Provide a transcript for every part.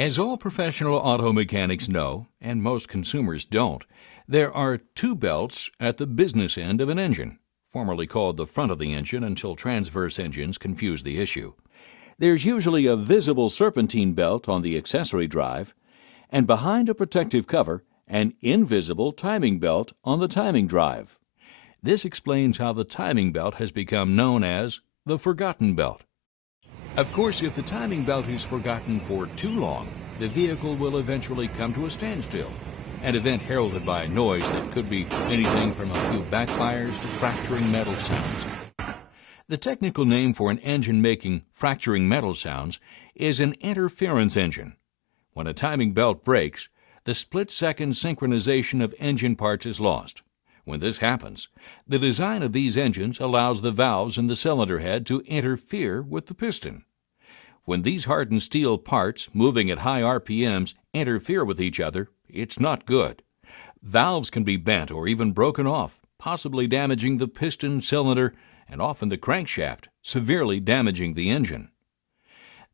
As all professional auto mechanics know, and most consumers don't, there are two belts at the business end of an engine, formerly called the front of the engine until transverse engines confused the issue. There's usually a visible serpentine belt on the accessory drive, and behind a protective cover, an invisible timing belt on the timing drive. This explains how the timing belt has become known as the forgotten belt. Of course, if the timing belt is forgotten for too long, the vehicle will eventually come to a standstill, an event heralded by a noise that could be anything from a few backfires to fracturing metal sounds. The technical name for an engine making fracturing metal sounds is an interference engine. When a timing belt breaks, the split-second synchronization of engine parts is lost. When this happens, the design of these engines allows the valves in the cylinder head to interfere with the piston. When these hardened steel parts, moving at high RPMs, interfere with each other, it's not good. Valves can be bent or even broken off, possibly damaging the piston, cylinder, and often the crankshaft, severely damaging the engine.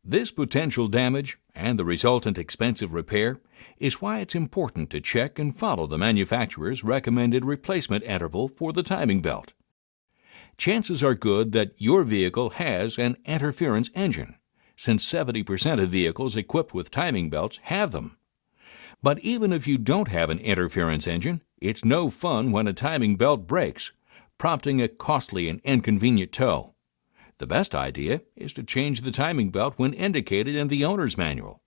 This potential damage and the resultant expensive repair is why it's important to check and follow the manufacturer's recommended replacement interval for the timing belt. Chances are good that your vehicle has an interference engine, since 70% of vehicles equipped with timing belts have them. But even if you don't have an interference engine, it's no fun when a timing belt breaks, prompting a costly and inconvenient tow. The best idea is to change the timing belt when indicated in the owner's manual.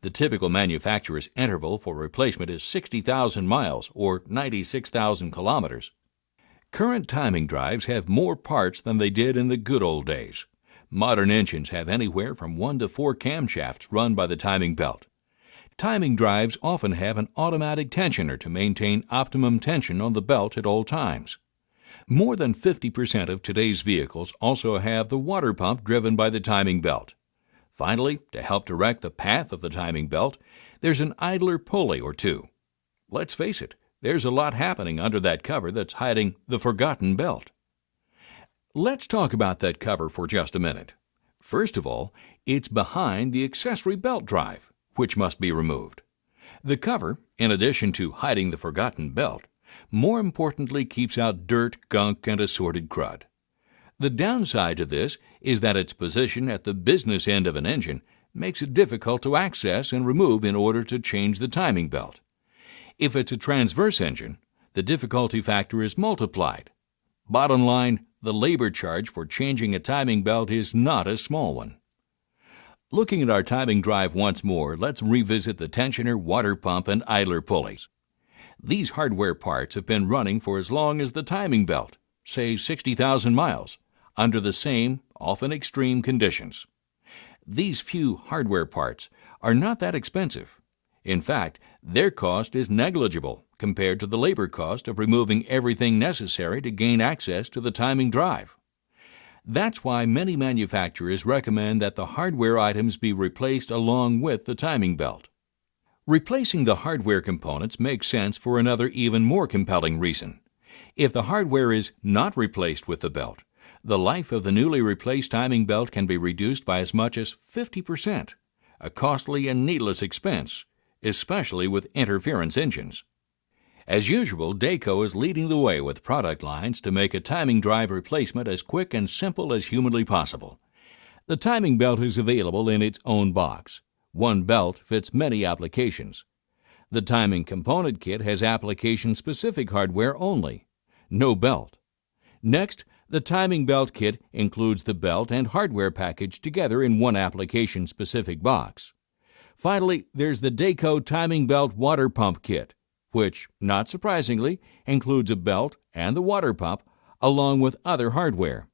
The typical manufacturer's interval for replacement is 60,000 miles or 96,000 kilometers. Current timing drives have more parts than they did in the good old days. Modern engines have anywhere from 1 to 4 camshafts run by the timing belt. Timing drives often have an automatic tensioner to maintain optimum tension on the belt at all times. More than 50% of today's vehicles also have the water pump driven by the timing belt. Finally, to help direct the path of the timing belt, there's an idler pulley or two. Let's face it, there's a lot happening under that cover that's hiding the forgotten belt. Let's talk about that cover for just a minute. First of all, it's behind the accessory belt drive, which must be removed. The cover, in addition to hiding the forgotten belt, more importantly keeps out dirt, gunk, and assorted crud. The downside to this is that its position at the business end of an engine makes it difficult to access and remove in order to change the timing belt. If it's a transverse engine, the difficulty factor is multiplied. Bottom line, the labor charge for changing a timing belt is not a small one. Looking at our timing drive once more, let's revisit the tensioner, water pump, and idler pulleys. These hardware parts have been running for as long as the timing belt, say 60,000 miles, under the same, often extreme conditions. These few hardware parts are not that expensive. In fact, their cost is negligible compared to the labor cost of removing everything necessary to gain access to the timing drive. That's why many manufacturers recommend that the hardware items be replaced along with the timing belt. Replacing the hardware components makes sense for another even more compelling reason. If the hardware is not replaced with the belt, the life of the newly replaced timing belt can be reduced by as much as 50%, a costly and needless expense, especially with interference engines. As usual, Dayco is leading the way with product lines to make a timing drive replacement as quick and simple as humanly possible. The timing belt is available in its own box. One belt fits many applications. The timing component kit has application-specific hardware only. No belt. Next, the timing belt kit includes the belt and hardware package together in one application-specific box. Finally, there's the Dayco timing belt water pump kit, which, not surprisingly, includes a belt and the water pump, along with other hardware.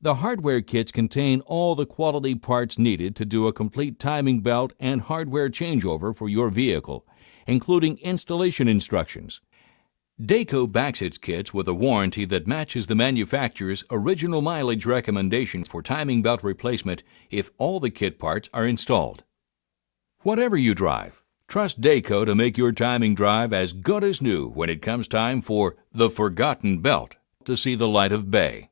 The hardware kits contain all the quality parts needed to do a complete timing belt and hardware changeover for your vehicle, including installation instructions. Dayco backs its kits with a warranty that matches the manufacturer's original mileage recommendations for timing belt replacement if all the kit parts are installed. Whatever you drive, trust Dayco to make your timing drive as good as new when it comes time for the forgotten belt to see the light of day.